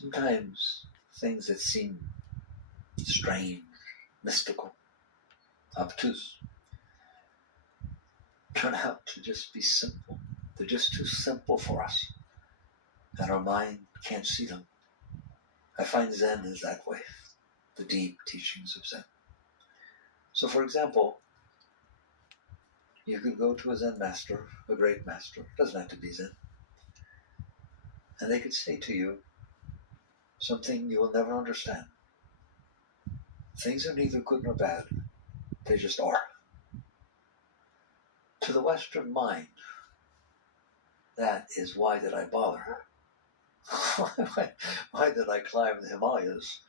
Sometimes things that seem strange, mystical, obtuse, turn out to just be simple. They're just too simple for us, and our mind can't see them. I find Zen is that way, the deep teachings of Zen. So, for example, you could go to a Zen master, a great master, it doesn't have to be Zen, and they could say to you something you will never understand. Things are neither good nor bad, they just are. To the Western mind, that is, why did I bother? Why did I climb the Himalayas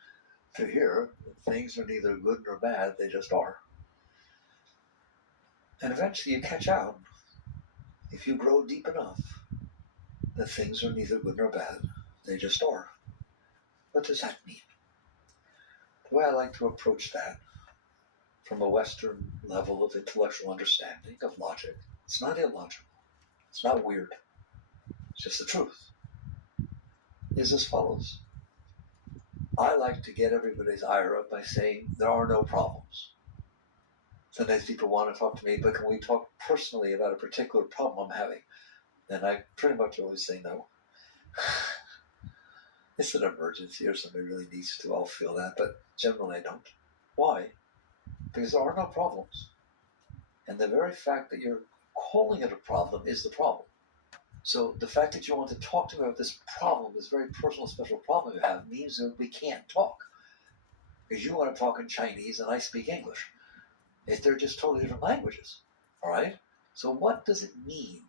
to hear that things are neither good nor bad, they just are? And eventually you catch out, if you grow deep enough, that things are neither good nor bad, they just are. What does that mean? The way I like to approach that, from a Western level of intellectual understanding, of logic, it's not illogical, it's not weird, it's just the truth, is as follows. I like to get everybody's ire up by saying there are no problems. Sometimes people want to talk to me, but can we talk personally about a particular problem I'm having? And I pretty much always say no. It's an emergency or somebody really needs to, I'll feel that, but generally I don't. Why? Because there are no problems. And the very fact that you're calling it a problem is the problem. So the fact that you want to talk to me about this problem, this very personal, special problem you have, means that we can't talk. Because you want to talk in Chinese and I speak English. They're just totally different languages. All right? So what does it mean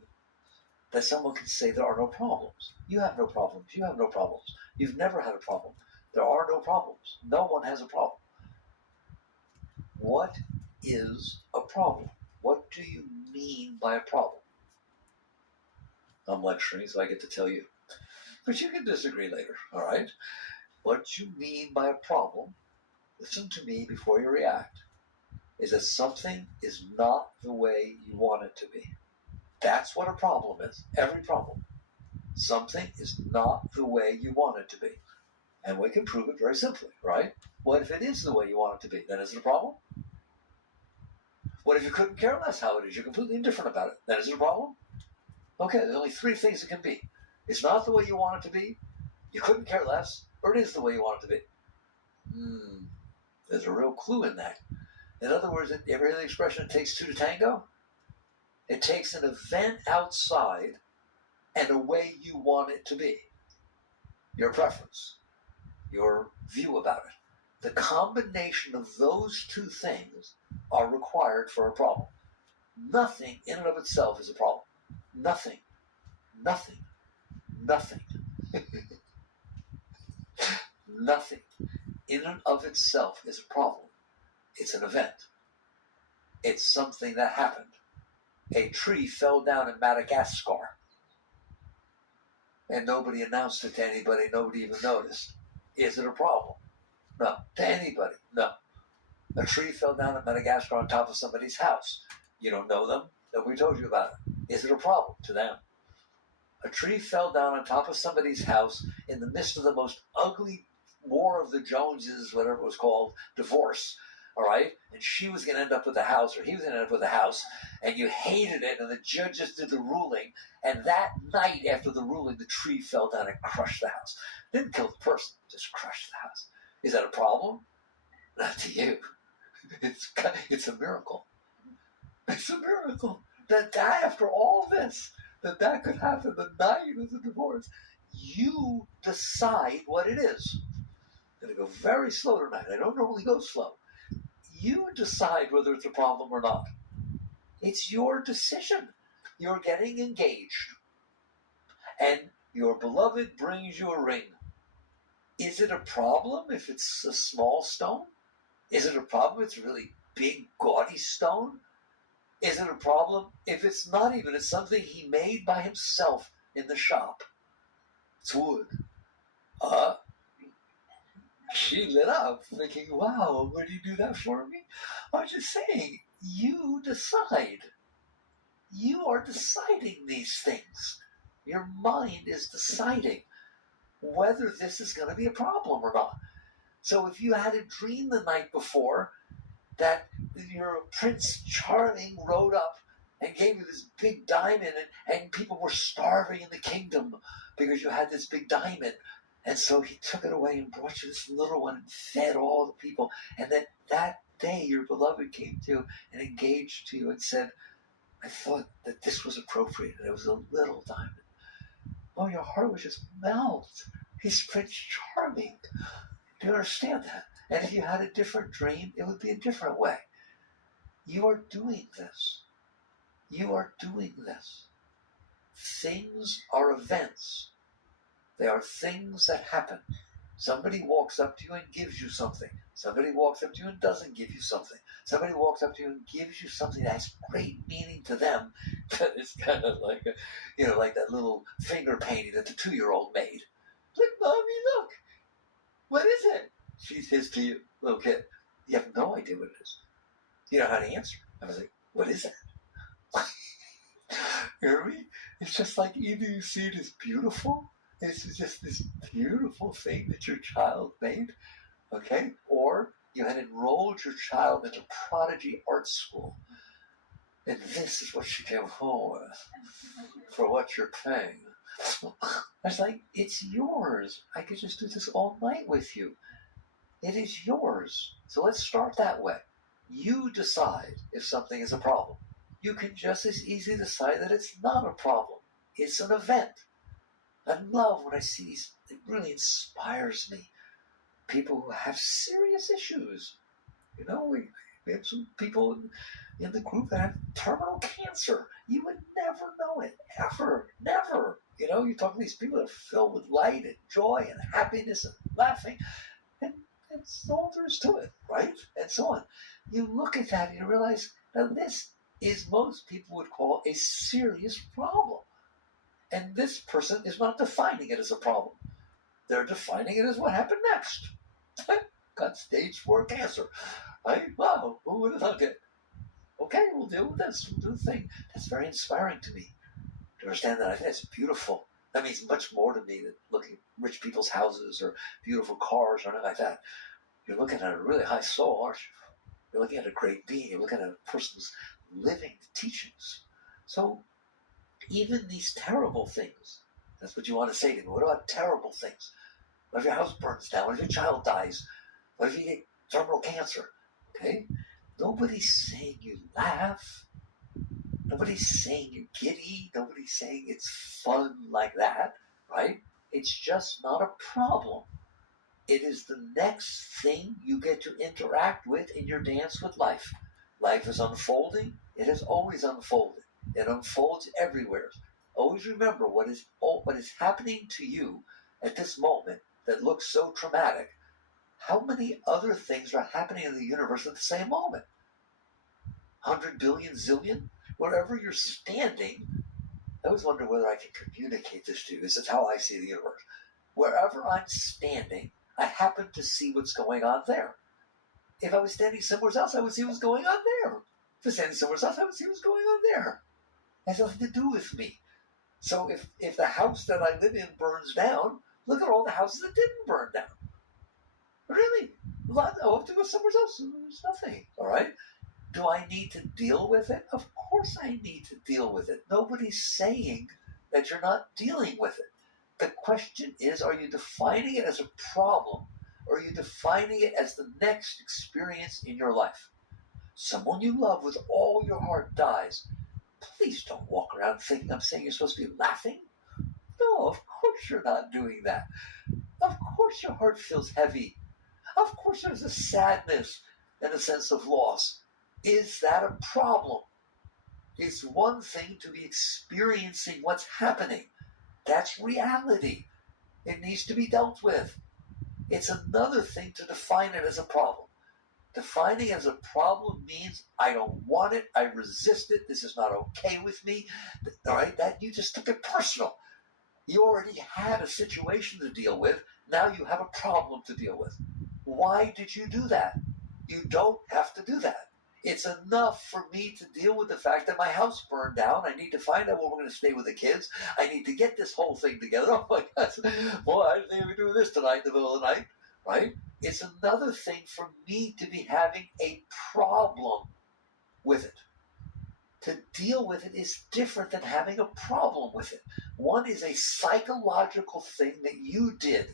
that someone can say there are no problems? You have no problems. You have no problems. You've never had a problem. There are no problems. No one has a problem. What is a problem? What do you mean by a problem? I'm lecturing, so I get to tell you. But you can disagree later, all right? What you mean by a problem, listen to me before you react, is that something is not the way you want it to be. That's what a problem is. Every problem. Something is not the way you want it to be. And we can prove it very simply, right? What if it is the way you want it to be? Then is it a problem? What if you couldn't care less how it is? You're completely indifferent about it. Then is it a problem? Okay, there's only three things it can be. It's not the way you want it to be, you couldn't care less, or it is the way you want it to be. There's a real clue in that. In other words, you ever hear the expression, it takes two to tango? It takes an event outside and a way you want it to be. Your preference, your view about it. The combination of those two things are required for a problem. Nothing in and of itself is a problem. Nothing. Nothing. Nothing. Nothing in and of itself is a problem. It's an event. It's something that happened. A tree fell down in Madagascar. And nobody announced it to anybody. Nobody even noticed. Is it a problem? No. To anybody? No. A tree fell down in Madagascar on top of somebody's house. You don't know them. Nobody told you about it. Is it a problem? To them. A tree fell down on top of somebody's house in the midst of the most ugly War of the Joneses, whatever it was called, divorce. All right? And she was going to end up with the house, or he was going to end up with the house, and you hated it, and the judges did the ruling, and that night after the ruling, the tree fell down and crushed the house. Didn't kill the person, just crushed the house. Is that a problem? Not to you. It's a miracle. It's a miracle that after all this, that could happen the night of the divorce. You decide what it is. I'm going to go very slow tonight. I don't normally go slow. You decide whether it's a problem or not. It's your decision. You're getting engaged. And your beloved brings you a ring. Is it a problem if it's a small stone? Is it a problem if it's a really big, gaudy stone? Is it a problem if it's not even? It's something he made by himself in the shop. It's wood. She lit up, thinking, wow, would you do that for me? I'm just saying, you decide. You are deciding these things. Your mind is deciding. whether this is going to be a problem or not. So if you had a dream the night before that your Prince Charming rode up and gave you this big diamond, and people were starving in the kingdom because you had this big diamond, and so he took it away and brought you this little one and fed all the people, and then that day your beloved came to you and engaged to you and said, I thought that this was appropriate, and it was a little diamond. Oh, your heart would just melt. He's Prince Charming. Do you understand that? And if you had a different dream, it would be a different way. You are doing this. You are doing this. Things are events. They are things that happen. Somebody walks up to you and gives you something. Somebody walks up to you and doesn't give you something. Somebody walks up to you and gives you something that has great meaning to them. But it's kind of like, like that little finger painting that the 2-year-old made. Look, Mommy, look. What is it? She says to you, little kid, you have no idea what it is. You know how to answer. I was like, what is it? You know what I mean? It's just like either you see it as beautiful, it's just this beautiful thing that your child made, okay? Or you had enrolled your child into prodigy art school, and this is what she came home with for what you're paying. I was like, it's yours. I could just do this all night with you. It is yours. So let's start that way. You decide if something is a problem. You can just as easily decide that it's not a problem. It's an event. I love when I see these. It really inspires me. People who have serious issues. We have some people in the group that have terminal cancer. You would never know it. Ever. Never. You talk to these people that are filled with light and joy and happiness and laughing. And that's all there is to it, right? And so on. You look at that and you realize that this is most people would call a serious problem. And this person is not defining it as a problem. They're defining it as what happened next. Got stage 4 cancer. Right? Wow, who would have thought it? Okay, we'll deal with this. We'll do the thing. That's very inspiring to me. To understand that, I think that's beautiful. That means much more to me than looking at rich people's houses or beautiful cars or anything like that. You're looking at a really high soul, aren't you? You're looking at a great being. You're looking at a person's living teachings. So even these terrible things, that's what you want to say to me. What about terrible things? What if your house burns down? What if your child dies? What if you get terminal cancer? Okay? Nobody's saying you laugh. Nobody's saying you're giddy. Nobody's saying it's fun like that, right? It's just not a problem. It is the next thing you get to interact with in your dance with life. Life is unfolding. It has always unfolded. It unfolds everywhere. Always remember what is happening to you at this moment that looks so traumatic. How many other things are happening in the universe at the same moment? 100 billion zillion? Wherever you're standing, I always wonder whether I can communicate this to you. This is how I see the universe. Wherever I'm standing, I happen to see what's going on there. If I was standing somewhere else, I would see what's going on there. If I was standing somewhere else, I would see what's going on there. It has nothing to do with me. So if the house that I live in burns down, look at all the houses that didn't burn down. Really? I'll have to go somewhere else. There's nothing. All right? Do I need to deal with it? Of course I need to deal with it. Nobody's saying that you're not dealing with it. The question is, are you defining it as a problem, or are you defining it as the next experience in your life? Someone you love with all your heart dies. Please don't walk around thinking I'm saying you're supposed to be laughing. No, of course you're not doing that. Of course your heart feels heavy. Of course there's a sadness and a sense of loss. Is that a problem? It's one thing to be experiencing what's happening. That's reality. It needs to be dealt with. It's another thing to define it as a problem. Defining it as a problem means I don't want it, I resist it, this is not okay with me. All right, that you just took it personal. You already had a situation to deal with. Now you have a problem to deal with. Why did you do that? You don't have to do that. It's enough for me to deal with the fact that my house burned down. I need to find out where we're going to stay with the kids. I need to get this whole thing together. Oh my God. Boy, I didn't think we'd be doing this tonight in the middle of the night, right? It's another thing for me to be having a problem with it. To deal with it is different than having a problem with it. One is a psychological thing that you did.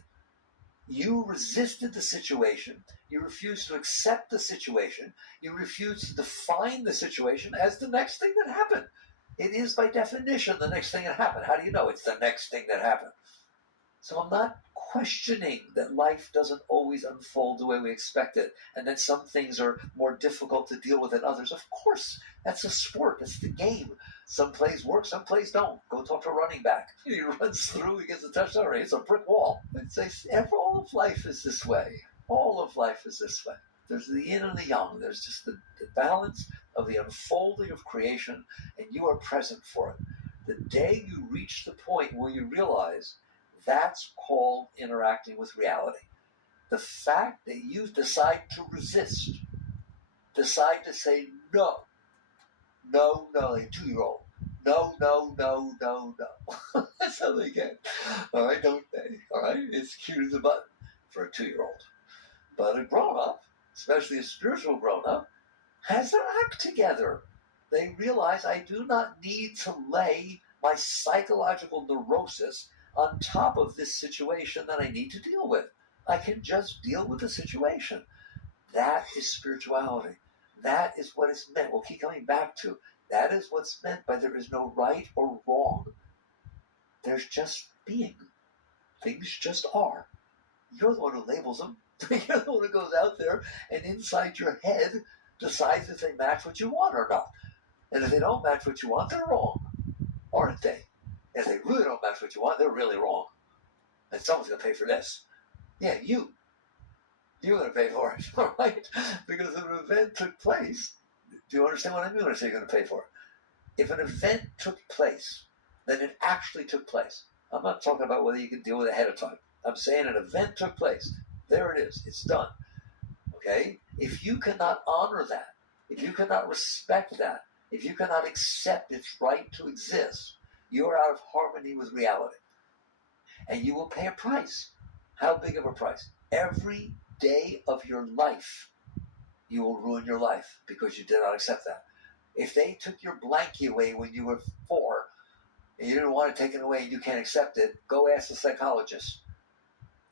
You resisted the situation. You refused to accept the situation. You refused to define the situation as the next thing that happened. It is by definition the next thing that happened. How do you know it's the next thing that happened? So I'm not questioning that life doesn't always unfold the way we expect it, and that some things are more difficult to deal with than others. Of course, that's a sport. That's the game. Some plays work, some plays don't. Go talk to a running back. He runs through, he gets a touchdown, it's a brick wall. All of life is this way. All of life is this way. There's the yin and the yang. There's just the balance of the unfolding of creation, and you are present for it. The day you reach the point where you realize that's called interacting with reality. The fact that you decide to resist, decide to say no, like a 2-year-old. No. That's how they get. All right, don't they? All right, it's cute as a button for a 2-year-old. But a grown-up, especially a spiritual grown-up, has their act together. They realize I do not need to lay my psychological neurosis on top of this situation that I need to deal with. I can just deal with the situation. That is spirituality. That is what it's meant. We'll keep coming back to. That is what's meant by there is no right or wrong. There's just being. Things just are. You're the one who labels them. You're the one who goes out there and inside your head decides if they match what you want or not. And if they don't match what you want, they're wrong, aren't they? If they really don't match what you want, they're really wrong. And someone's going to pay for this. Yeah, you. You're going to pay for it, all right? Because if an event took place, do you understand what I mean when I say you're going to pay for it? If an event took place, then it actually took place. I'm not talking about whether you can deal with it ahead of time. I'm saying an event took place. There it is. It's done. Okay? If you cannot honor that, if you cannot respect that, if you cannot accept its right to exist, you are out of harmony with reality. And you will pay a price. How big of a price? Every day of your life, you will ruin your life because you did not accept that. If they took your blankie away when you were 4 and you didn't want to take it away and you can't accept it, go ask the psychologist.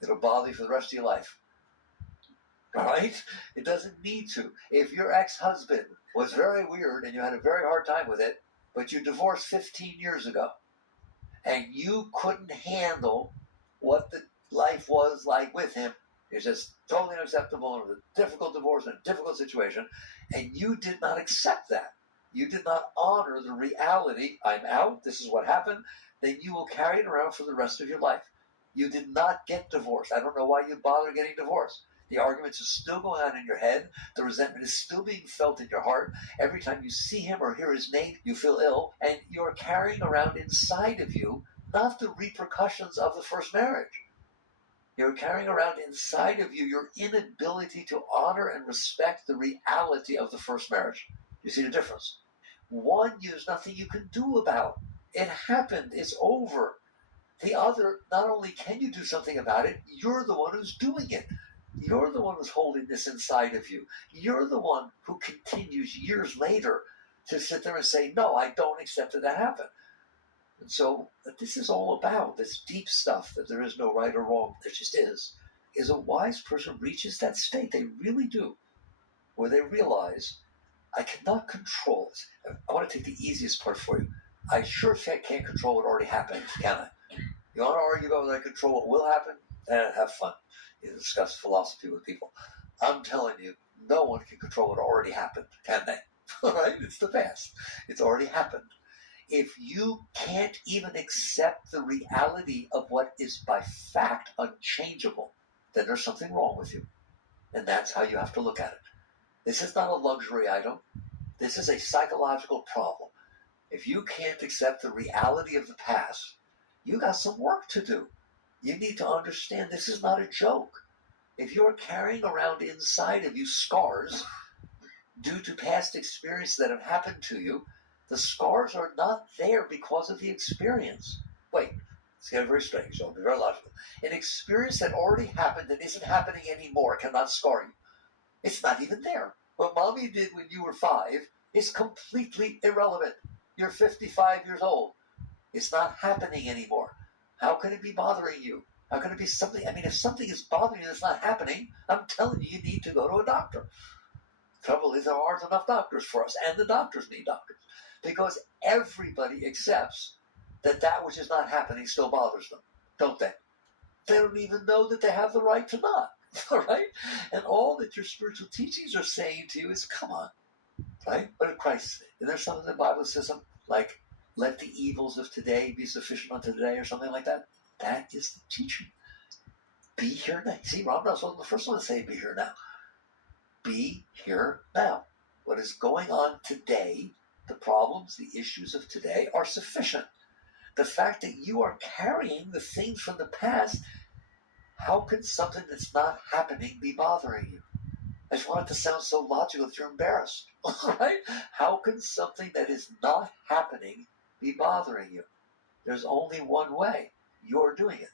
It'll bother you for the rest of your life. All right? It doesn't need to. If your ex-husband was very weird and you had a very hard time with it, but you divorced 15 years ago, and you couldn't handle what the life was like with him, it's just totally unacceptable. It was a difficult divorce and a difficult situation, and you did not accept that. You did not honor the reality, I'm out, this is what happened, then you will carry it around for the rest of your life. You did not get divorced. I don't know why you bother getting divorced. The arguments are still going on in your head. The resentment is still being felt in your heart. Every time you see him or hear his name, you feel ill. And you're carrying around inside of you not the repercussions of the first marriage. You're carrying around inside of you your inability to honor and respect the reality of the first marriage. You see the difference? One, there's nothing you can do about. It happened. It's over. The other, not only can you do something about it, you're the one who's doing it. You're the one who's holding this inside of you. You're the one who continues years later to sit there and say, no, I don't accept that happened. And so what this is all about, this deep stuff that there is no right or wrong, there just is a wise person reaches that state. They really do, where they realize, I cannot control this. I want to take the easiest part for you. I sure can't control what already happened, can I? You want to argue about whether I control what will happen? Have fun. You discuss philosophy with people. I'm telling you, no one can control what already happened, can they? All right? It's the past. It's already happened. If you can't even accept the reality of what is by fact unchangeable, then there's something wrong with you. And that's how you have to look at it. This is not a luxury item. This is a psychological problem. If you can't accept the reality of the past, you got some work to do. You need to understand this is not a joke. If you're carrying around inside of you scars, due to past experiences that have happened to you. The scars are not there because of the experience. Wait, it's getting very strange, so I'll be very logical. An experience that already happened and isn't happening anymore cannot scar you. It's not even there. What mommy did when you were 5 is completely irrelevant. You're 55 years old. It's not happening anymore. How can it be bothering you? How can it be something? I mean, if something is bothering you that's not happening, I'm telling you, you need to go to a doctor. Trouble is, there aren't enough doctors for us, and the doctors need doctors. Because everybody accepts that that which is not happening still bothers them, don't they? They don't even know that they have the right to not, all right? And all that your spiritual teachings are saying to you is, come on, right? What did Christ say? Is there something in the Bible that says something like, let the evils of today be sufficient unto today, or something like that? That is the teaching. Be here now. See, Ramdas wasn't the first one to say be here now. Be here now. What is going on today, the problems, the issues of today are sufficient. The fact that you are carrying the things from the past, how can something that's not happening be bothering you? I just want it to sound so logical that you're embarrassed, right? How can something that is not happening be bothering you? There's only one way. You're doing it.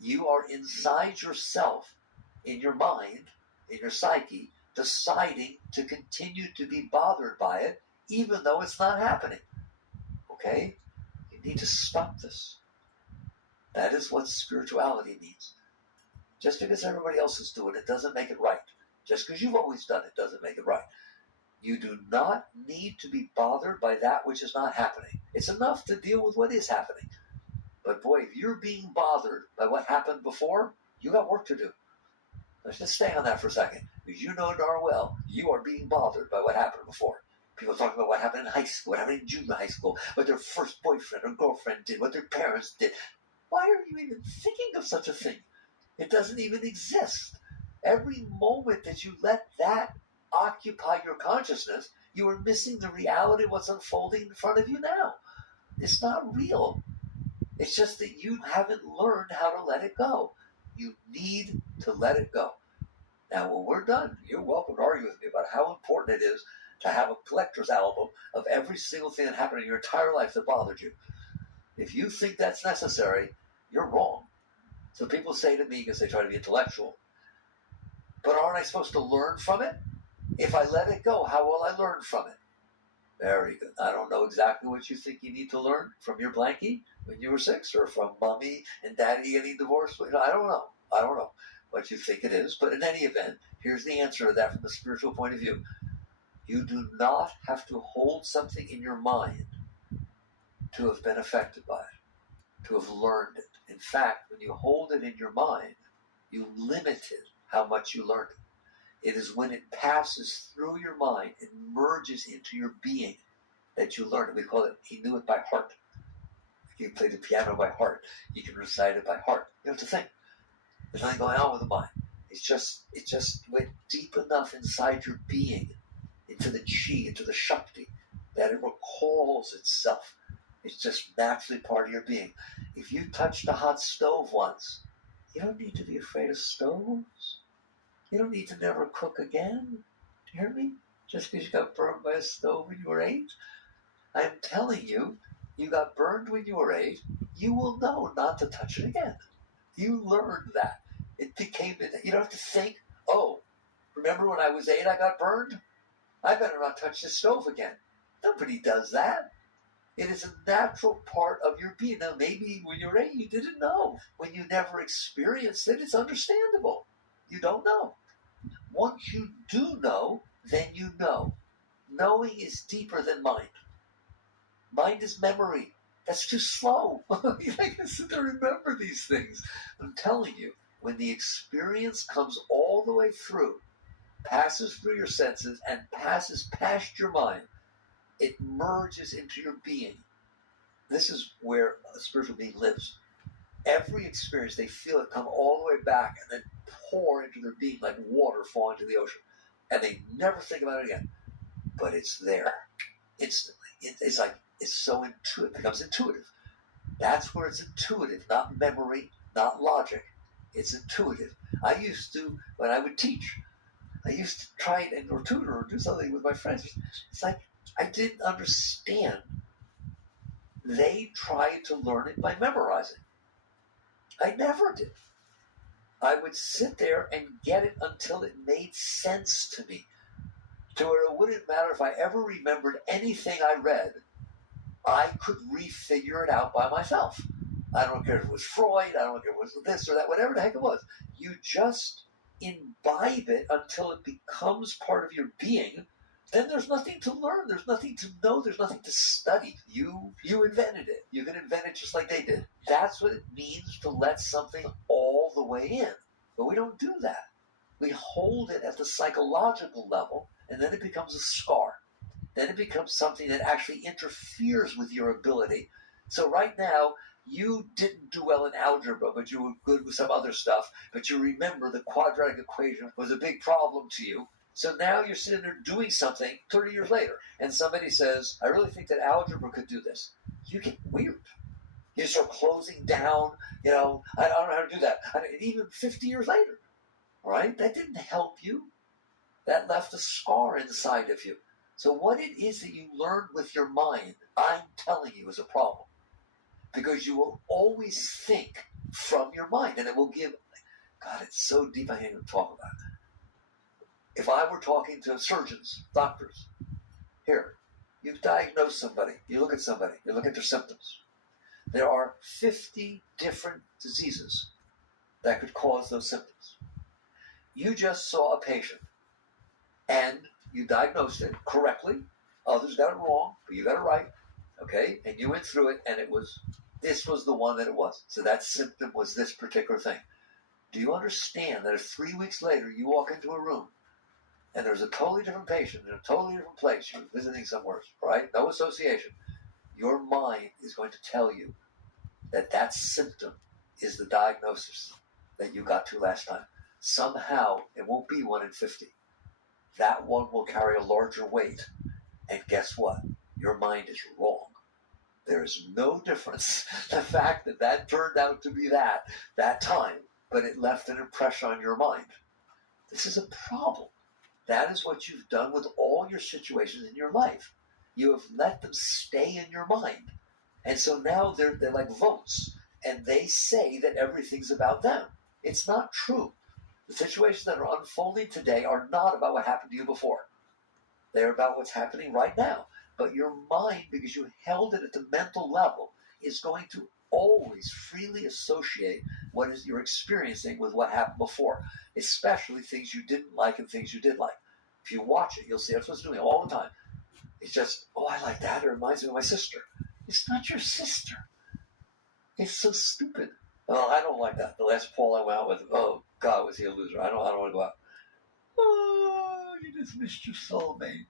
You are inside yourself, in your mind, in your psyche, deciding to continue to be bothered by it, even though it's not happening. Okay? You need to stop this. That is what spirituality means. Just because everybody else is doing it doesn't make it right. Just because you've always done it doesn't make it right. You do not need to be bothered by that which is not happening. It's enough to deal with what is happening. But boy, if you're being bothered by what happened before, you got work to do. Let's just stay on that for a second. Because you know darn well, you are being bothered by what happened before. People talk about what happened in high school, what happened in junior high school, what their first boyfriend or girlfriend did, what their parents did. Why are you even thinking of such a thing? It doesn't even exist. Every moment that you let that occupy your consciousness, you are missing the reality of what's unfolding in front of you now. It's not real. It's just that you haven't learned how to let it go. You need to let it go. Now, when we're done, you're welcome to argue with me about how important it is to have a collector's album of every single thing that happened in your entire life that bothered you. If you think that's necessary, you're wrong. So people say to me, because they try to be intellectual, but aren't I supposed to learn from it? If I let it go, how will I learn from it? Very good. I don't know exactly what you think you need to learn from your blankie when you were 6, or from mommy and daddy getting divorced. I don't know. I don't know what you think it is. But in any event, here's the answer to that from the spiritual point of view. You do not have to hold something in your mind to have been affected by it, to have learned it. In fact, when you hold it in your mind, you limited how much you learned it. It is when it passes through your mind and merges into your being that you learn it. We call it, he knew it by heart. If you play the piano by heart, you can recite it by heart. You don't have to think. There's nothing going on with the mind. It just went deep enough inside your being, into the chi, into the shakti, that it recalls itself. It's just naturally part of your being. If you touched a hot stove once, you don't need to be afraid of stoves. You don't need to never cook again. Do you hear me? Just because you got burned by a stove when you were 8. I'm telling you, you got burned when you were 8. You will know not to touch it again. You learned that. It became, you don't have to think, oh, remember when I was 8 I got burned? I better not touch the stove again. Nobody does that. It is a natural part of your being. Now, maybe when you were 8, you didn't know. When you never experienced it, it's understandable. You don't know. Once you do know, then you know. Knowing is deeper than mind. Mind is memory. That's too slow. You can sit there and remember these things. I'm telling you, when the experience comes all the way through, passes through your senses, and passes past your mind, it merges into your being. This is where a spiritual being lives. Every experience, they feel it come all the way back and then pour into their being like water fall into the ocean. And they never think about it again. But it's there instantly. It's like, it's so intuitive. It becomes intuitive. That's where it's intuitive, not memory, not logic. It's intuitive. I used to, when I would teach, I used to try it or tutor or do something with my friends. It's like I didn't understand. They tried to learn it by memorizing. I never did. I would sit there and get it until it made sense to me, to where it wouldn't matter if I ever remembered anything I read. I could refigure it out by myself. I don't care if it was Freud, I don't care if it was this or that, whatever the heck it was. You just imbibe it until it becomes part of your being. Then there's nothing to learn, there's nothing to know, there's nothing to study. You invented it. You can invent it just like they did. That's what it means to let something all the way in. But we don't do that. We hold it at the psychological level, and then it becomes a scar. Then it becomes something that actually interferes with your ability. So right now, you didn't do well in algebra, but you were good with some other stuff. But you remember the quadratic equation was a big problem to you. So now you're sitting there doing something 30 years later, and somebody says, I really think that algebra could do this. You get weird. You start closing down, I don't know how to do that. Even 50 years later, right? That didn't help you. That left a scar inside of you. So what it is that you learned with your mind, I'm telling you, is a problem. Because you will always think from your mind, and it will give, God, it's so deep I can't even talk about it. If I were talking to surgeons, doctors, here, you diagnose somebody, you look at somebody, you look at their symptoms. There are 50 different diseases that could cause those symptoms. You just saw a patient, and you diagnosed it correctly. Others got it wrong, but you got it right. Okay? And you went through it, and this was the one that it was. So that symptom was this particular thing. Do you understand that if 3 weeks later you walk into a room and there's a totally different patient in a totally different place, you're visiting somewhere, right? No association. Your mind is going to tell you that that symptom is the diagnosis that you got to last time. Somehow, it won't be 1 in 50. That one will carry a larger weight. And guess what? Your mind is wrong. There is no difference. The fact that that turned out to be that time, but it left an impression on your mind. This is a problem. That is what you've done with all your situations in your life. You have let them stay in your mind. And so now they're like votes, and they say that everything's about them. It's not true. The situations that are unfolding today are not about what happened to you before. They're about what's happening right now. But your mind, because you held it at the mental level, is going to always freely associate what is you're experiencing with what happened before, especially things you didn't like and things you did like. If you watch it, you'll see that's what's doing all the time. It's just, I like that. It reminds me of my sister. It's not your sister. It's so stupid. Oh, I don't like that. The last Paul I went out with, oh God, was he a loser? I don't want to go out. Oh, you just missed your soulmate.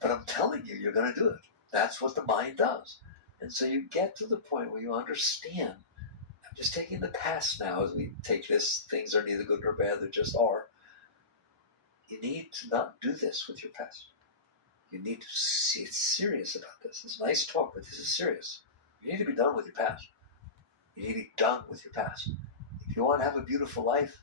But I'm telling you, you're going to do it. That's what the mind does. And so you get to the point where you understand. I'm just taking the past now as we take this. Things are neither good nor bad, they just are. You need to not do this with your past. You need to see it's serious about this. It's nice talk, but this is serious. You need to be done with your past. You need to be done with your past. If you want to have a beautiful life,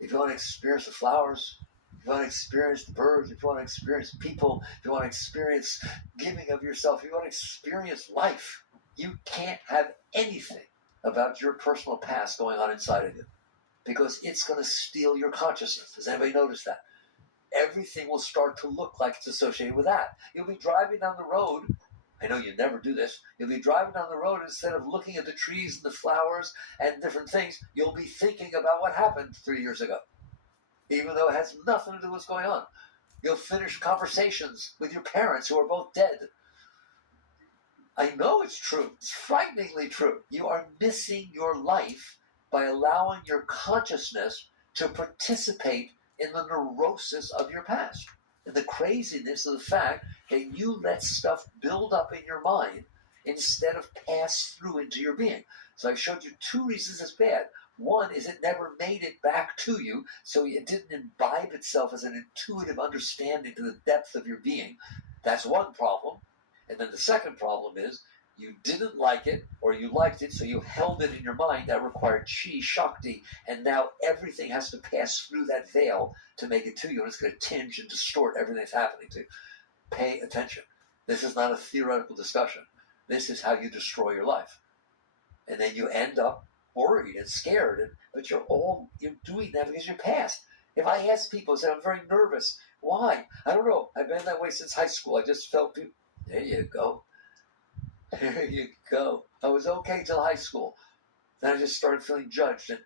if you want to experience the flowers, if you want to experience the birds, if you want to experience people, if you want to experience giving of yourself, if you want to experience life, you can't have anything about your personal past going on inside of you, because it's going to steal your consciousness. Does anybody notice that? Everything will start to look like it's associated with that. You'll be driving down the road. I know you never do this. You'll be driving down the road, instead of looking at the trees and the flowers and different things, you'll be thinking about what happened 3 years ago, even though it has nothing to do with what's going on. You'll finish conversations with your parents who are both dead. I know it's true. It's frighteningly true. You are missing your life by allowing your consciousness to participate in the neurosis of your past. And the craziness of the fact that you let stuff build up in your mind instead of pass through into your being. So I showed you 2 reasons it's bad. One is it never made it back to you, so it didn't imbibe itself as an intuitive understanding to the depth of your being. That's one problem. And then the second problem is You didn't like it, or you liked it, so you held it in your mind. That required chi, shakti, and now everything has to pass through that veil to make it to you, and it's going to tinge and distort everything that's happening to you. Pay attention. This is not a theoretical discussion. This is how you destroy your life. And then you end up worried and scared, but you're doing that because you're past. If I ask people, say, I'm very nervous. Why? I don't know. I've been that way since high school. I just felt people. There you go. There you go. I was okay till high school. Then I just started feeling judged. And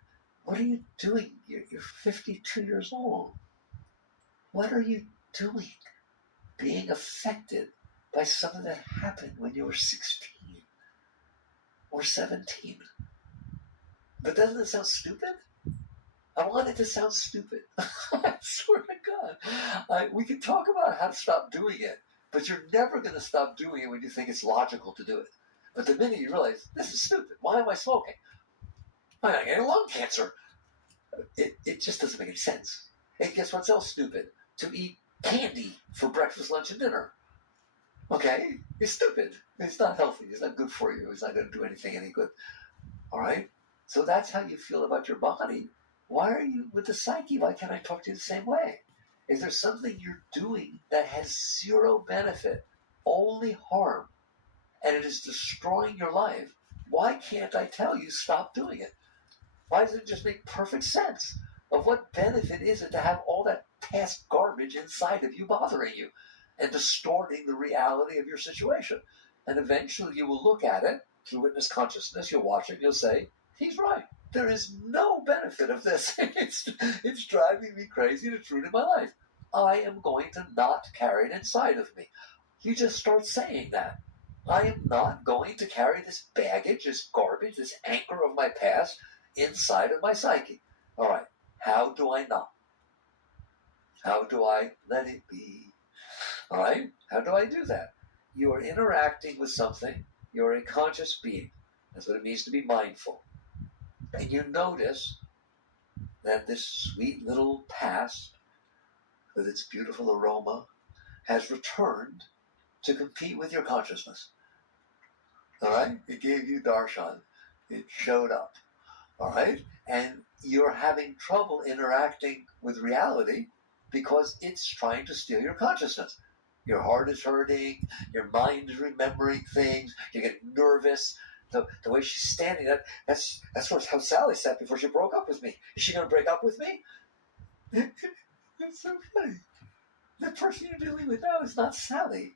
what are you doing? You're 52 years old. What are you doing? Being affected by something that happened when you were 16 or 17. But doesn't it sound stupid? I want it to sound stupid. I swear to God. We can talk about how to stop doing it, but you're never going to stop doing it when you think it's logical to do it. But the minute you realize, this is stupid. Why am I smoking? Why am I getting lung cancer? It just doesn't make any sense. And guess what's else stupid? To eat candy for breakfast, lunch, and dinner. Okay? It's stupid. It's not healthy. It's not good for you. It's not going to do anything any good. All right? So that's how you feel about your body. Why are you with the psyche? Why can't I talk to you the same way? Is there something you're doing that has zero benefit, only harm, and it is destroying your life? Why can't I tell you stop doing it? Why does it just make perfect sense? Of what benefit is it to have all that past garbage inside of you bothering you and distorting the reality of your situation? And eventually you will look at it through witness consciousness, you'll watch it, and you'll say, he's right. There is no benefit of this. It's driving me crazy. It's ruining my life. I am going to not carry it inside of me. You just start saying that. I am not going to carry this baggage, this garbage, this anchor of my past inside of my psyche. All right, how do I not? How do I let it be? All right, how do I do that? You are interacting with something. You're a conscious being. That's what it means to be mindful. And you notice that this sweet little past, with its beautiful aroma, has returned to compete with your consciousness. All right? It gave you darshan. It showed up. All right? And you're having trouble interacting with reality because it's trying to steal your consciousness. Your heart is hurting. Your mind is remembering things. You get nervous. The way she's standing, that's how Sally sat before she broke up with me. Is she going to break up with me? It's so funny. The person you're dealing with now is not Sally.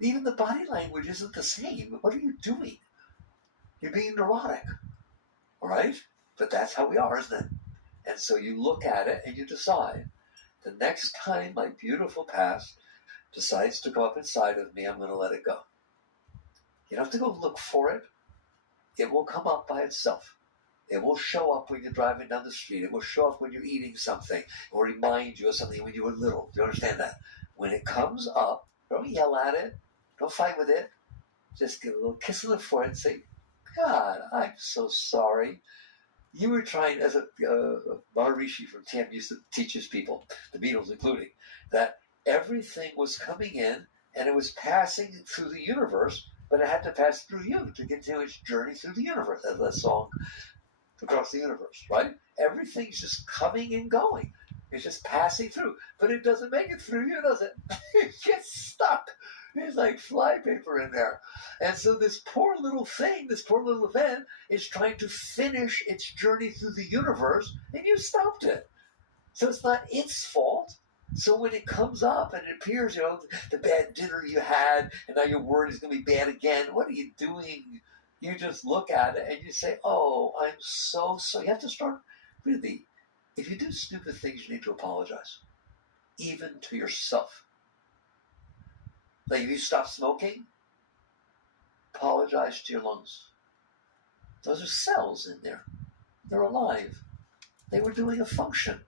Even the body language isn't the same. What are you doing? You're being neurotic. All right? But that's how we are, isn't it? And so you look at it and you decide, the next time my beautiful past decides to go up inside of me, I'm going to let it go. You don't have to go look for it. It will come up by itself. It will show up when you're driving down the street. It will show up when you're eating something. It will remind you of something when you were little. Do you understand that? When it comes up, don't yell at it. Don't fight with it. Just give a little kiss on the forehead and say, God, I'm so sorry. You were trying, as a Maharishi from Tam used to teach his people, the Beatles including, that everything was coming in and it was passing through the universe, but it had to pass through you to continue its journey through the universe. That's that song, Across the Universe, right? Everything's just coming and going. It's just passing through. But it doesn't make it through you, does it? It gets stuck. There's like flypaper in there. And so this poor little thing, this poor little event is trying to finish its journey through the universe, and you stopped it. So it's not its fault. So when it comes up and it appears, the bad dinner you had, and now your word is going to be bad again, what are you doing? You just look at it and you say, oh, I'm so. You have to start, really, if you do stupid things, you need to apologize, even to yourself. Like if you stop smoking, apologize to your lungs. Those are cells in there. They're alive. They were doing a function.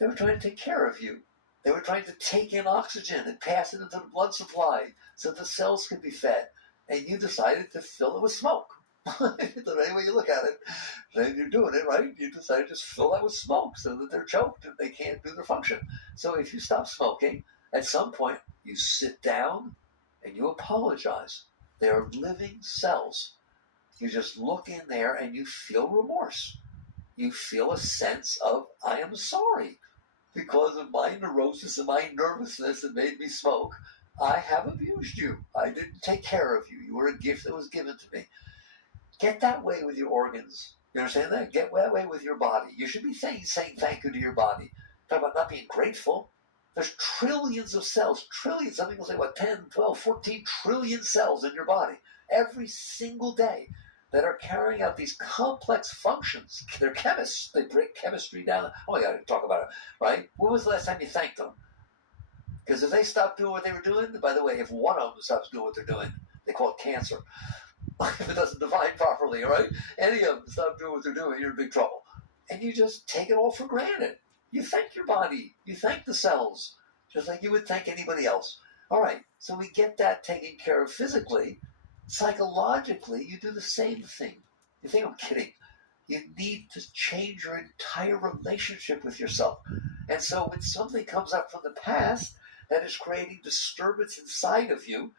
They were trying to take care of you. They were trying to take in oxygen and pass it into the blood supply so the cells could be fed. And you decided to fill it with smoke. Any way you look at it, then you're doing it, right? You decided to just fill that with smoke so that they're choked and they can't do their function. So if you stop smoking, at some point you sit down and you apologize. They are living cells. You just look in there and you feel remorse. You feel a sense of, I am sorry. Because of my neurosis and my nervousness that made me smoke, I have abused you. I didn't take care of you. You were a gift that was given to me. Get that way with your organs. You understand that? Get that way with your body. You should be saying thank you to your body. Talk about not being grateful. There's trillions of cells, trillions. Some people say, what, 10, 12, 14 trillion cells in your body every single day that are carrying out these complex functions. They're chemists. They break chemistry down. Oh, yeah, talk about it, right? When was the last time you thanked them? Because if they stop doing what they were doing, by the way, if one of them stops doing what they're doing, they call it cancer. If it doesn't divide properly, right? Any of them stop doing what they're doing, you're in big trouble. And you just take it all for granted. You thank your body. You thank the cells, just like you would thank anybody else. All right, so we get that taken care of physically. Psychologically, you do the same thing. You think I'm kidding? You need to change your entire relationship with yourself. And so when something comes up from the past that is creating disturbance inside of you,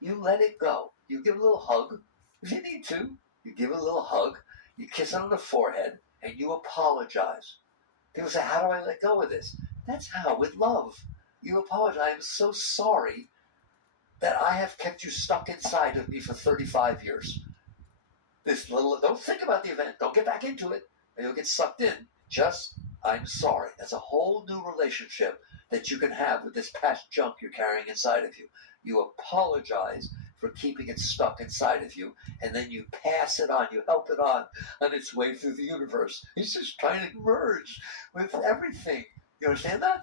you let it go. You give a little hug. If you need to, you give a little hug. You kiss it on the forehead, and you apologize. People say, how do I let go of this? That's how, with love. You apologize. I'm so sorry that I have kept you stuck inside of me for 35 years. Don't think about the event. Don't get back into it, or you'll get sucked in. Just, I'm sorry. That's a whole new relationship that you can have with this past junk you're carrying inside of you. You apologize for keeping it stuck inside of you, and then you pass it on. You help it on its way through the universe. He's just trying to merge with everything. You understand that?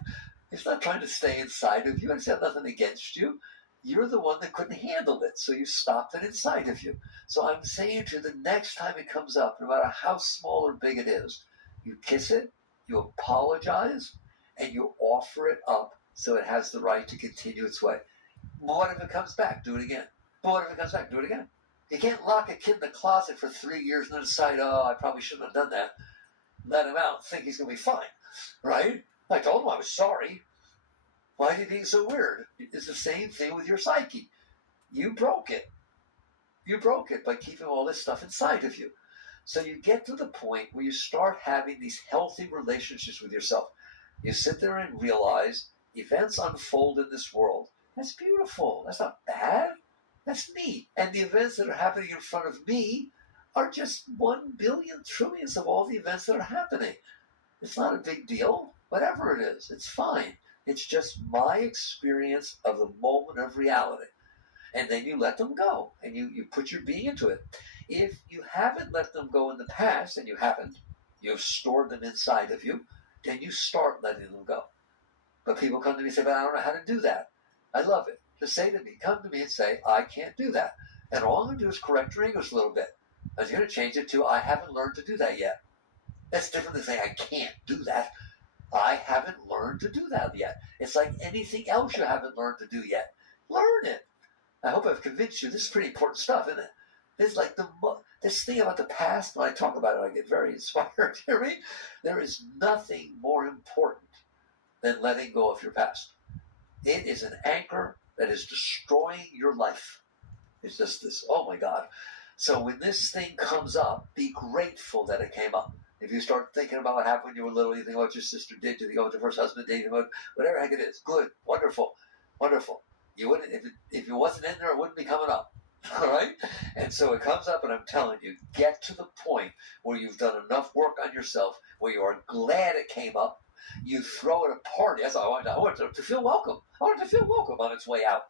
He's not trying to stay inside of you. He's got nothing against you. You're the one that couldn't handle it, so you stopped it inside of you. So I'm saying to you, the next time it comes up, no matter how small or big it is, you kiss it, you apologize, and you offer it up so it has the right to continue its way. What if it comes back? Do it again. But what if it comes back? Do it again. You can't lock a kid in the closet for 3 years and then decide, oh, I probably shouldn't have done that. Let him out and think he's going to be fine, right? I told him I was sorry. Why are you being so weird? It's the same thing with your psyche. You broke it. You broke it by keeping all this stuff inside of you. So you get to the point where you start having these healthy relationships with yourself. You sit there and realize events unfold in this world. That's beautiful. That's not bad. That's neat. And the events that are happening in front of me are just 1 billion trillions of all the events that are happening. It's not a big deal. Whatever it is, it's fine. It's just my experience of the moment of reality. And then you let them go, and you put your being into it. If you haven't let them go in the past, and you haven't, you've stored them inside of you, then you start letting them go. But people come to me and say, but I don't know how to do that. I love it. Just say to me, come to me and say, I can't do that. And all I'm going to do is correct your English a little bit. I was going to change it to, I haven't learned to do that yet. That's different than saying, I can't do that. I haven't learned to do that yet. It's like anything else you haven't learned to do yet. Learn it. I hope I've convinced you. This is pretty important stuff, isn't it? It's like this thing about the past. When I talk about it, I get very inspired. You know what I mean? There is nothing more important than letting go of your past. It is an anchor that is destroying your life. It's just this, oh my God. So when this thing comes up, be grateful that it came up. If you start thinking about what happened when you were little, you think what your sister did, you think what your first husband did, whatever the heck it is, good, wonderful, wonderful. You wouldn't, if it wasn't in there, it wouldn't be coming up. All right? And so it comes up, and I'm telling you, get to the point where you've done enough work on yourself, where you are glad it came up. You throw it a party. That's all I want to feel welcome. I want it to feel welcome on its way out.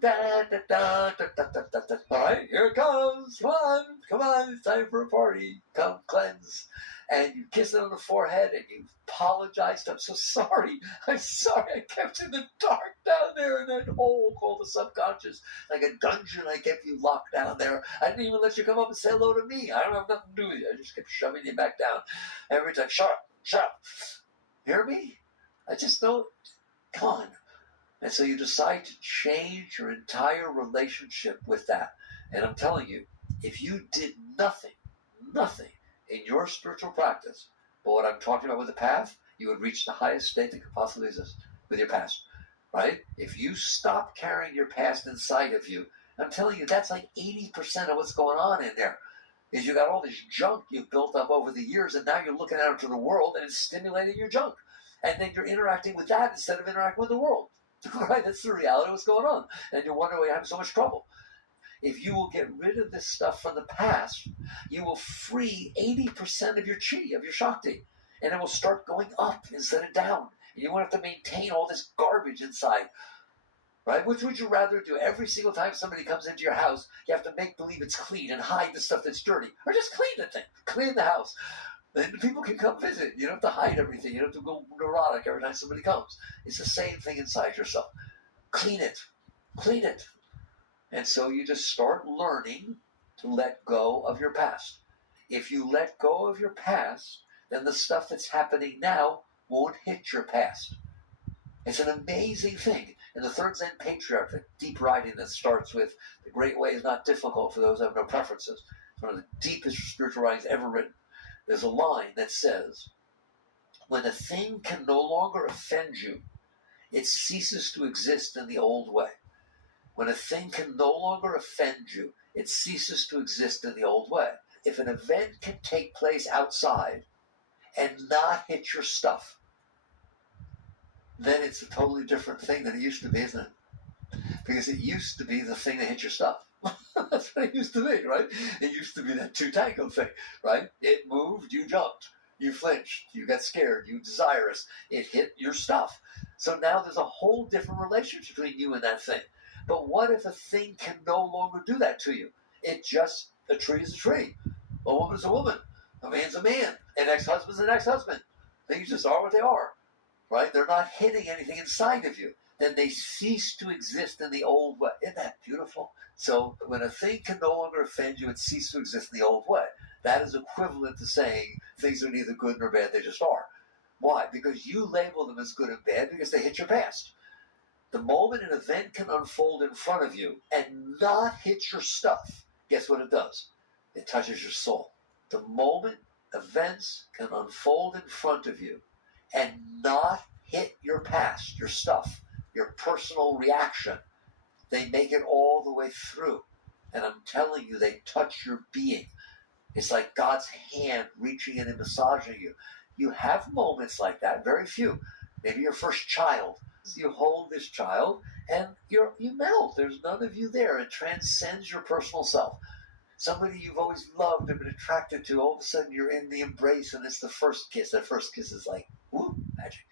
Da, da, da, da, da, da, da, da. All right, here it comes. Come on, it's time for a party. Come cleanse. And you kiss it on the forehead and you apologize. I'm so sorry. I'm sorry I kept you in the dark down there in that hole called the subconscious. Like a dungeon, I kept you locked down there. I didn't even let you come up and say hello to me. I don't have nothing to do with you. I just kept shoving you back down every time. Shut up. Hear me? I just don't. Come on. And so you decide to change your entire relationship with that. And I'm telling you, if you did nothing in your spiritual practice, but what I'm talking about with the path, you would reach the highest state that could possibly exist with your past, right? If you stop carrying your past inside of you, I'm telling you, that's like 80% of what's going on in there. Is you got all this junk you've built up over the years, and now you're looking out into the world, and it's stimulating your junk. And then you're interacting with that instead of interacting with the world. Right? That's the reality of what's going on. And you wonder why you're having so much trouble. If you will get rid of this stuff from the past, you will free 80% of your chi, of your Shakti. And it will start going up instead of down. And you won't have to maintain all this garbage inside. Right? Which would you rather do? Every single time somebody comes into your house, you have to make believe it's clean and hide the stuff that's dirty. Or just clean the thing. Clean the house. Then people can come visit. You don't have to hide everything. You don't have to go neurotic every time somebody comes. It's the same thing inside yourself. Clean it. Clean it. And so you just start learning to let go of your past. If you let go of your past, then the stuff that's happening now won't hit your past. It's an amazing thing. In the third Zen Patriarch, the deep writing that starts with, "The great way is not difficult for those who have no preferences." It's one of the deepest spiritual writings ever written. There's a line that says, "When a thing can no longer offend you, it ceases to exist in the old way." When a thing can no longer offend you, it ceases to exist in the old way. If an event can take place outside and not hit your stuff, then it's a totally different thing than it used to be, isn't it? Because it used to be the thing that hit your stuff. That's what it used to be, right? It used to be that two-tango thing, right? It moved, you jumped, you flinched, you got scared, you desirous. It hit your stuff. So now there's a whole different relationship between you and that thing. But what if a thing can no longer do that to you? A tree is a tree. A woman is a woman. A man's a man. An ex-husband's an ex-husband. Things just are what they are, right? They're not hitting anything inside of you. Then they cease to exist in the old way. Isn't that beautiful? So when a thing can no longer offend you, it ceases to exist in the old way. That is equivalent to saying things are neither good nor bad, they just are. Why? Because you label them as good and bad because they hit your past. The moment an event can unfold in front of you and not hit your stuff, guess what it does? It touches your soul. The moment events can unfold in front of you and not hit your past, your stuff, your personal reaction, they make it all the way through. And I'm telling you, they touch your being. It's like God's hand reaching in and massaging you. You have moments like that, very few. Maybe your first child. You hold this child and you melt. There's none of you there. It transcends your personal self. Somebody you've always loved and been attracted to, all of a sudden you're in the embrace and it's the first kiss. That first kiss is like, whoop, magic.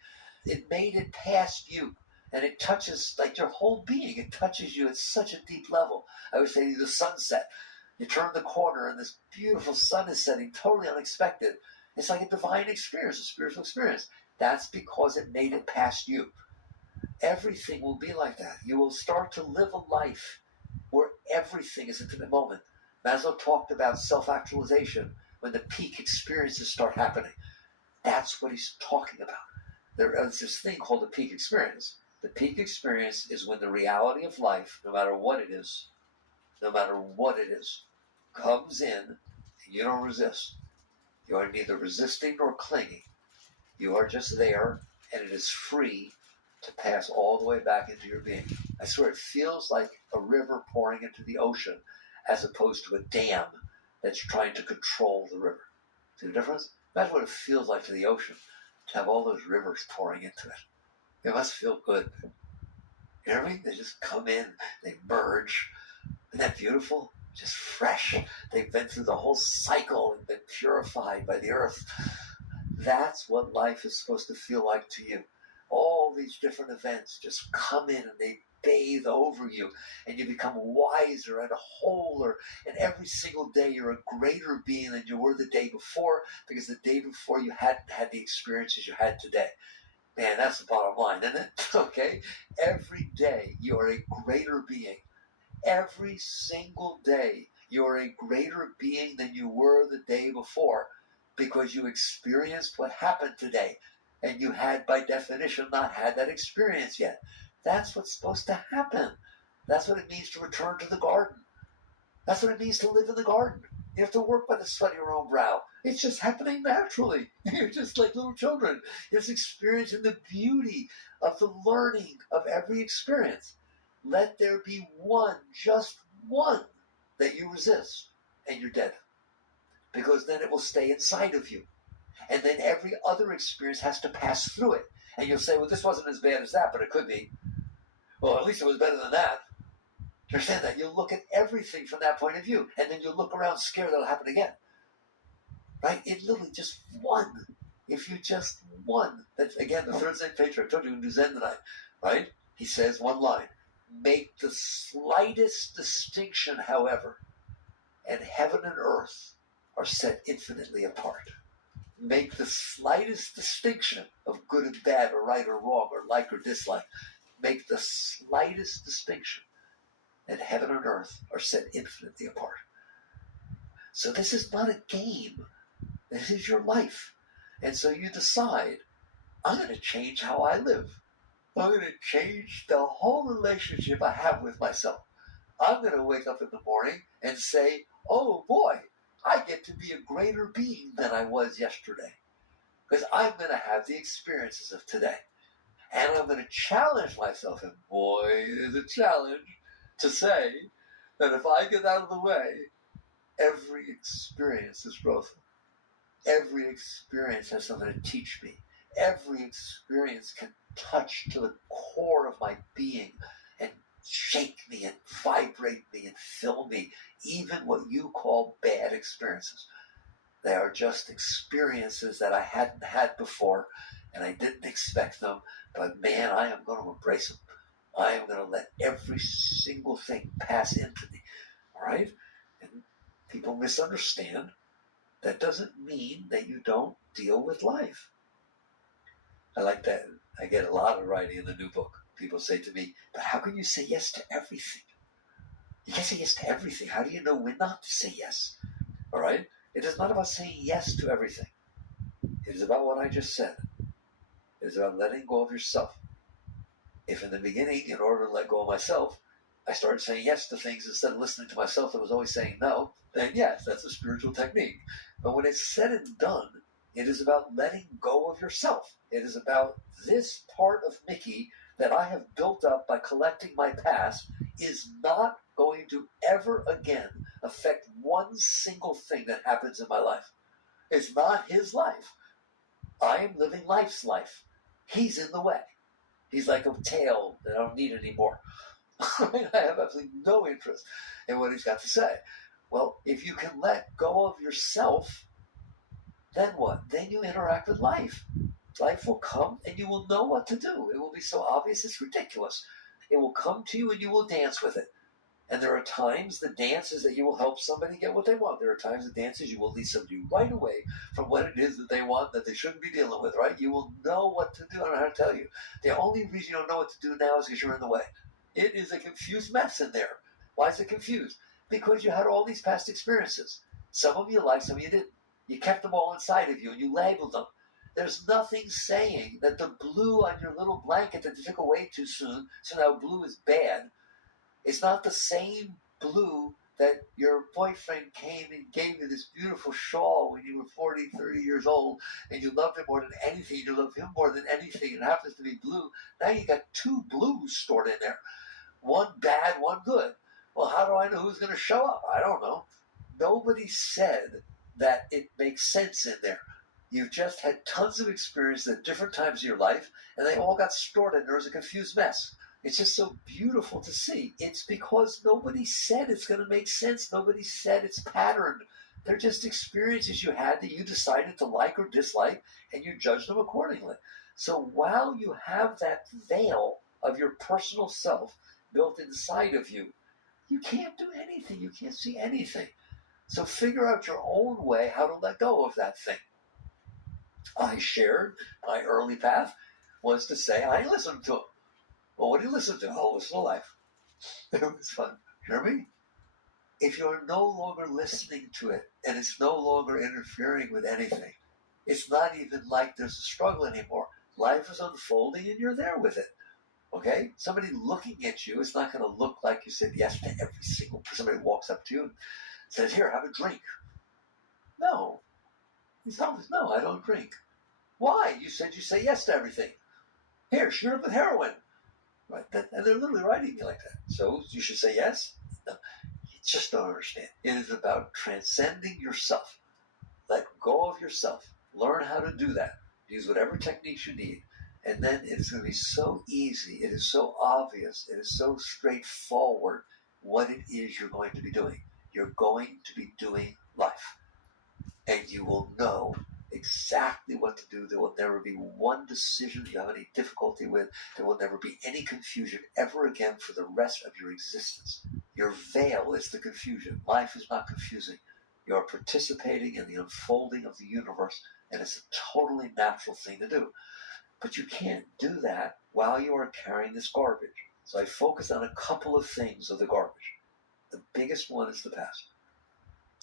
It made it past you. And it touches like your whole being. It touches you at such a deep level. I would say the sunset. You turn the corner and this beautiful sun is setting, totally unexpected. It's like a divine experience, a spiritual experience. That's because it made it past you. Everything will be like that. You will start to live a life where everything is into the moment. Maslow talked about self-actualization when the peak experiences start happening. That's what he's talking about. There's this thing called the peak experience. The peak experience is when the reality of life, no matter what it is, comes in and you don't resist. You are neither resisting nor clinging. You are just there and it is free to pass all the way back into your being. I swear it feels like a river pouring into the ocean as opposed to a dam that's trying to control the river. See the difference? That's what it feels like to the ocean, to have all those rivers pouring into it. It must feel good. You know what I mean? They just come in, they merge. Isn't that beautiful? Just fresh. They've been through the whole cycle and been purified by the earth. That's what life is supposed to feel like to you. All these different events just come in and they bathe over you and you become wiser and wholer, and every single day you're a greater being than you were the day before, because the day before you hadn't had the experiences you had today. Man, that's the bottom line, isn't it? Okay? Every day you are a greater being. Every single day you are a greater being than you were the day before, because you experienced what happened today. And you had, by definition, not had that experience yet. That's what's supposed to happen. That's what it means to return to the garden. That's what it means to live in the garden. You have to work by the sweat of your own brow. It's just happening naturally. You're just like little children. It's experiencing the beauty of the learning of every experience. Let there be one, just one that you resist, and you're dead. Because then it will stay inside of you. And then every other experience has to pass through it. And you'll say, well, this wasn't as bad as that, but it could be. Well, at least it was better than that. You understand that? You'll look at everything from that point of view. And then you'll look around scared that'll happen again. Right? It literally just one. If you just one. That's, again, the third Zen patriarch. I told you we can do Zen tonight. Right? He says one line. Make the slightest distinction, however, and heaven and earth are set infinitely apart. Make the slightest distinction of good and bad, or right or wrong, or like or dislike. Make the slightest distinction, and heaven and earth are set infinitely apart. So this is not a game. This is your life. And so you decide, I'm going to change how I live. I'm going to change the whole relationship I have with myself. I'm going to wake up in the morning and say, oh boy, I get to be a greater being than I was yesterday. Because I'm going to have the experiences of today. And I'm going to challenge myself, and boy, it is a challenge to say that if I get out of the way, every experience is growth. Every experience has something to teach me. Every experience can touch to the core of my being and shake me and vibrate me and fill me. Even what you call bad experiences. They are just experiences that I hadn't had before, and I didn't expect them. But man, I am going to embrace them. I am going to let every single thing pass into me. All right? And people misunderstand. That doesn't mean that you don't deal with life. I like that. I get a lot of writing in the new book. People say to me, but how can you say yes to everything? You can't say yes to everything. How do you know when not to say yes? All right? It is not about saying yes to everything. It is about what I just said. It is about letting go of yourself. If in the beginning, in order to let go of myself, I started saying yes to things instead of listening to myself that was always saying no, then yes, that's a spiritual technique. But when it's said and done, it is about letting go of yourself. It is about this part of Mickey that I have built up by collecting my past is not going to ever again affect one single thing that happens in my life. It's not his life. I am living life's life. He's in the way. He's like a tail that I don't need anymore. I have absolutely no interest in what he's got to say. Well, if you can let go of yourself, then what? Then you interact with life. Life will come and you will know what to do. It will be so obvious it's ridiculous. It will come to you and you will dance with it. And there are times the dance is that you will help somebody get what they want. There are times the dance is you will lead somebody right away from what it is that they want that they shouldn't be dealing with, right? You will know what to do. I don't know how to tell you. The only reason you don't know what to do now is because you're in the way. It is a confused mess in there. Why is it confused? Because you had all these past experiences. Some of you liked, some of you didn't. You kept them all inside of you and you labeled them. There's nothing saying that the blue on your little blanket that you took away too soon, so now blue is bad. It's not the same blue that your boyfriend came and gave you this beautiful shawl when you were 40, 30 years old, and you loved him more than anything, you loved him more than anything, and it happens to be blue. Now you got two blues stored in there. One bad, one good. Well, how do I know who's going to show up? I don't know. Nobody said that it makes sense in there. You've just had tons of experience at different times of your life, and they all got stored in there as a confused mess. It's just so beautiful to see. It's because nobody said it's going to make sense. Nobody said it's patterned. They're just experiences you had that you decided to like or dislike, and you judged them accordingly. So while you have that veil of your personal self built inside of you, you can't do anything. You can't see anything. So figure out your own way how to let go of that thing. I shared my early path was to say, I listened to him. Well, what do you listen to? I'll listen to life. It was fun. Hear me? If you're no longer listening to it and it's no longer interfering with anything, it's not even like there's a struggle anymore. Life is unfolding and you're there with it. Okay? Somebody looking at you is not going to look like you said yes to every single person. Somebody walks up to you and says, here, have a drink. No. He's always, no, I don't drink. Why? You said you say yes to everything. Here, shoot up with heroin. Right? And they're literally writing me like that. So you should say yes? No. just don't understand. It is about transcending yourself. Let go of yourself. Learn how to do that. Use whatever techniques you need. And then it's going to be so easy. It is so obvious. It is so straightforward what it is you're going to be doing. You're going to be doing life. And you will know exactly what to do. There will never be one decision that you have any difficulty with. There will never be any confusion ever again for the rest of your existence. Your veil is the confusion. Life is not confusing. You are participating in the unfolding of the universe, and it's a totally natural thing to do. But you can't do that while you are carrying this garbage. So I focus on a couple of things of the garbage. The biggest one is the past.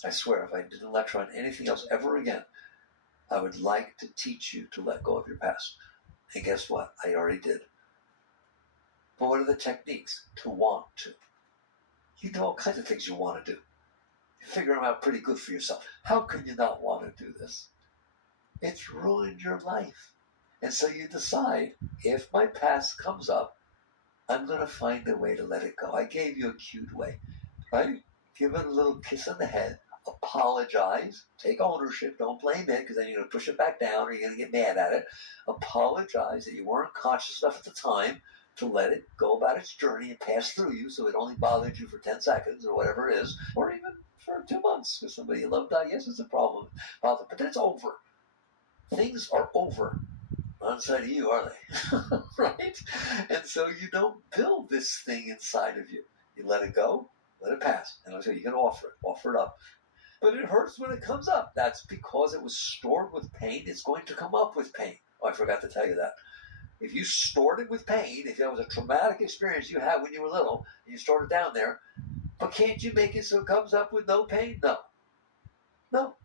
I swear, if I didn't lecture on anything else ever again, I would like to teach you to let go of your past. And guess what? I already did. But what are the techniques to want to? You do all kinds of things you want to do. You figure them out pretty good for yourself. How can you not want to do this? It's ruined your life. And so you decide, if my past comes up, I'm going to find a way to let it go. I gave you a cute way, right? Give it a little kiss on the head, apologize, take ownership, don't blame it, because then you're going to push it back down or you're going to get mad at it. Apologize that you weren't conscious enough at the time to let it go about its journey and pass through you, so it only bothered you for 10 seconds or whatever it is, or even for 2 months. If somebody you love died, yes, it's a problem. But then it's over. Things are over. Inside of you, are they? Right? And so you don't build this thing inside of you. You let it go, let it pass. And I say, you can offer it up. But it hurts when it comes up. That's because it was stored with pain. It's going to come up with pain. Oh, I forgot to tell you that. If you stored it with pain, if that was a traumatic experience you had when you were little, and you stored it down there, but can't you make it so it comes up with no pain? No. No.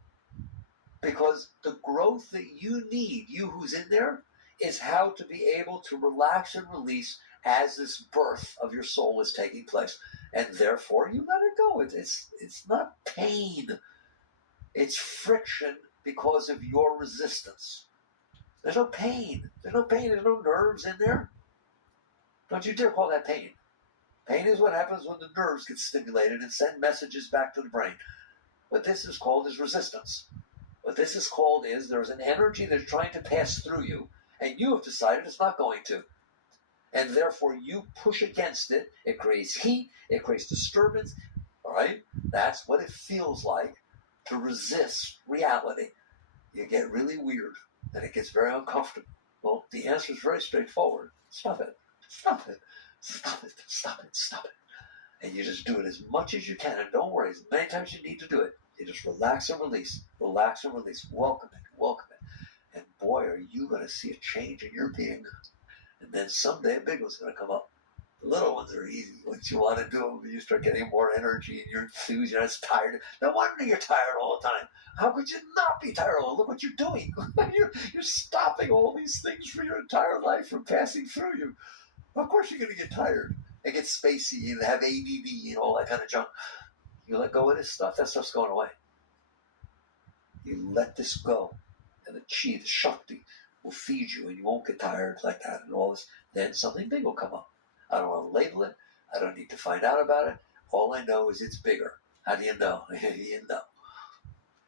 Because the growth that you need, you who's in there, is how to be able to relax and release as this birth of your soul is taking place. And therefore, you let it go. It's not pain. It's friction because of your resistance. There's no pain. There's no pain. There's no nerves in there. Don't you dare call that pain. Pain is what happens when the nerves get stimulated and send messages back to the brain. What this is called is resistance. What this is called is there's an energy that's trying to pass through you, and you have decided it's not going to. And therefore, you push against it. It creates heat. It creates disturbance. All right? That's what it feels like to resist reality. You get really weird, and it gets very uncomfortable. Well, the answer is very straightforward. Stop it. Stop it. Stop it. Stop it. Stop it. And you just do it as much as you can, and don't worry, as many times as you need to do it. You just relax and release. Relax and release. Welcome it. Welcome it. And boy, are you going to see a change in your being. And then someday a big one's going to come up. The little ones are easy. Once you want to do them, you start getting more energy and you're enthused. You're not tired. No wonder you're tired all the time. How could you not be tired? Look what you're doing. you're stopping all these things for your entire life from passing through you. Of course you're going to get tired and get spacey and have ADD and all that kind of junk. You let go of this stuff, that stuff's going away. You let this go, and the chi, the shakti, will feed you, and you won't get tired like that and all this. Then something big will come up. I don't want to label it. I don't need to find out about it. All I know is it's bigger. How do you know? How do you know?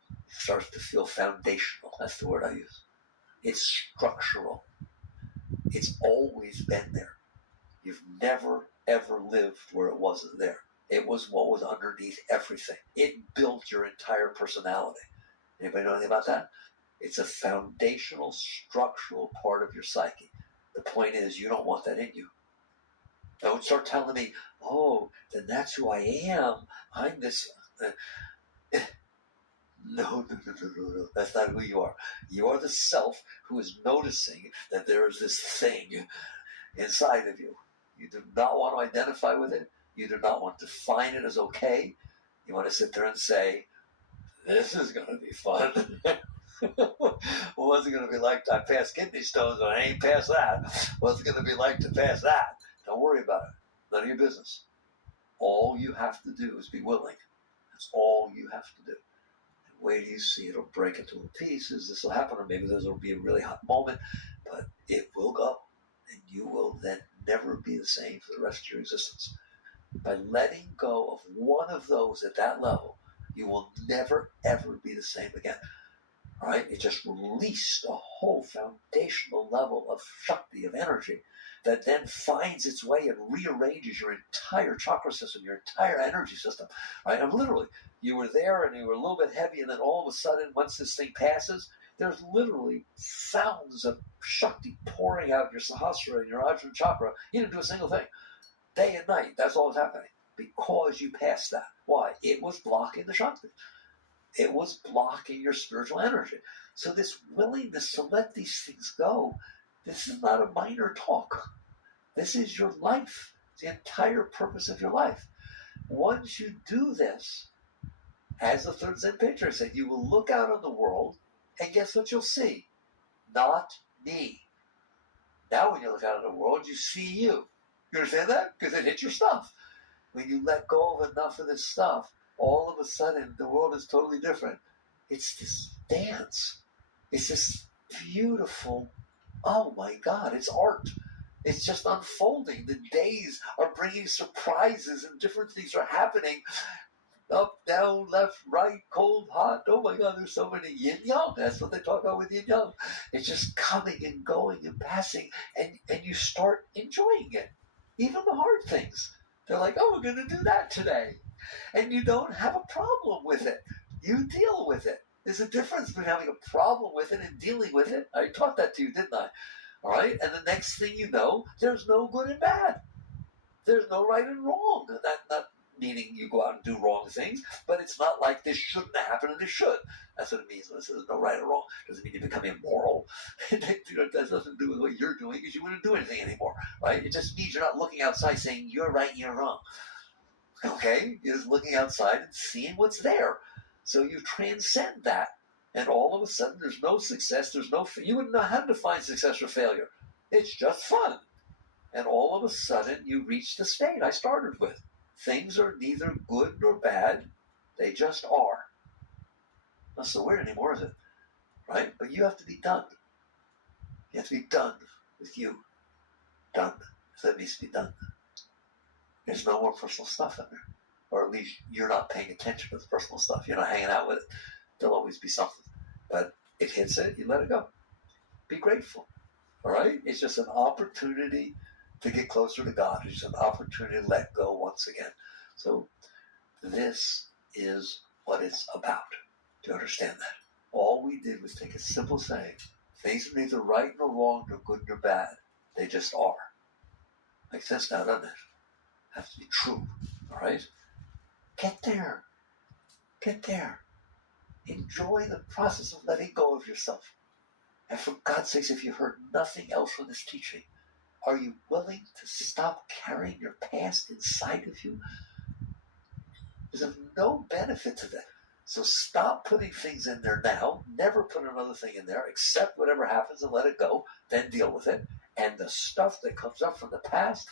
It starts to feel foundational. That's the word I use. It's structural. It's always been there. You've never, ever lived where it wasn't there. It was what was underneath everything. It built your entire personality. Anybody know anything about that? It's a foundational, structural part of your psyche. The point is, you don't want that in you. Don't start telling me, oh, then that's who I am. I'm this. No. That's not who you are. You are the self who is noticing that there is this thing inside of you. You do not want to identify with it. You do not want to define it as okay. You want to sit there and say, this is going to be fun. What's it going to be like to pass kidney stones when I ain't past that? What's it going to be like to pass that? Don't worry about it. None of your business. All you have to do is be willing. That's all you have to do. And wait till you see it'll break into pieces. This will happen, or maybe there will be a really hot moment, but it will go. And you will then never be the same for the rest of your existence. By letting go of one of those at that level, you will never, ever be the same again. All right? It just released a whole foundational level of Shakti, of energy, that then finds its way and rearranges your entire chakra system, your entire energy system. Right? And literally, you were there and you were a little bit heavy, and then all of a sudden, once this thing passes, there's literally fountains of Shakti pouring out your Sahasrara and your Ajna chakra. You didn't do a single thing. Day and night, that's all that's happening. Because you passed that. Why? It was blocking the Shakti. It was blocking your spiritual energy. So this willingness to let these things go, this is not a minor talk. This is your life. It's the entire purpose of your life. Once you do this, as the third Zen patriarch said, you will look out on the world, and guess what you'll see? Not me. Now when you look out on the world, you see you. You understand that? Because it hits your stuff. When you let go of enough of this stuff, all of a sudden the world is totally different. It's this dance. It's this beautiful, oh my God, it's art. It's just unfolding. The days are bringing surprises and different things are happening. Up, down, left, right, cold, hot. Oh my God, there's so many yin yang. That's what they talk about with yin yang. It's just coming and going and passing, and you start enjoying it. Even the hard things. They're like, oh, we're going to do that today. And you don't have a problem with it. You deal with it. There's a difference between having a problem with it and dealing with it. I taught that to you, didn't I? All right? And the next thing you know, there's no good and bad. There's no right and wrong. Not meaning you go out and do wrong things, but it's not like this shouldn't happen and it should. That's what it means when it says there's no right or wrong. It doesn't mean you become immoral. It has nothing to do with what you're doing, because you wouldn't do anything anymore, right? It just means you're not looking outside saying you're right and you're wrong. Okay? You're just looking outside and seeing what's there. So you transcend that. And all of a sudden, there's no success, you wouldn't know how to define success or failure. It's just fun. And all of a sudden, you reach the state I started with. Things are neither good nor bad. They just are. Not so weird anymore, is it? Right? But you have to be done. You have to be done with you. Done. So that needs to be done. There's no more personal stuff in there. Or at least you're not paying attention to the personal stuff. You're not hanging out with it. There'll always be something. But it hits it, you let it go. Be grateful. All right? It's just an opportunity to get closer to God. It's an opportunity to let go once again. So this is what it's about. Do you understand that? All we did was take a simple saying. Things are neither right nor wrong, nor good nor bad. They just are. Makes sense now, doesn't it? Have to be true. All right? Get there. Get there. Enjoy the process of letting go of yourself. And for God's sakes, if you heard nothing else from this teaching, are you willing to stop carrying your past inside of you? There's of no benefit to that. So stop putting things in there now. Never put another thing in there. Accept whatever happens and let it go. Then deal with it. And the stuff that comes up from the past,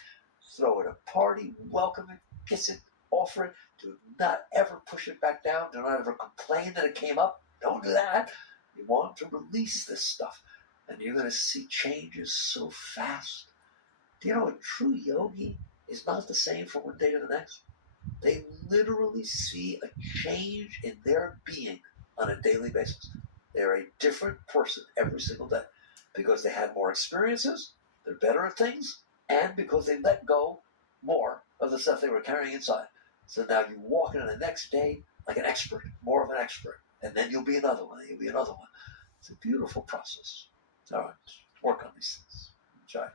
throw it a party, welcome it, kiss it, offer it. Do not ever push it back down. Do not ever complain that it came up. Don't do that. You want to release this stuff. And you're going to see changes so fast. Do you know a true yogi is not the same from one day to the next? They literally see a change in their being on a daily basis. They're a different person every single day because they had more experiences, they're better at things, and because they let go more of the stuff they were carrying inside. So now you walk into the next day like an expert, more of an expert, and then you'll be another one, and you'll be another one. It's a beautiful process. All right, work on these things. Enjoy.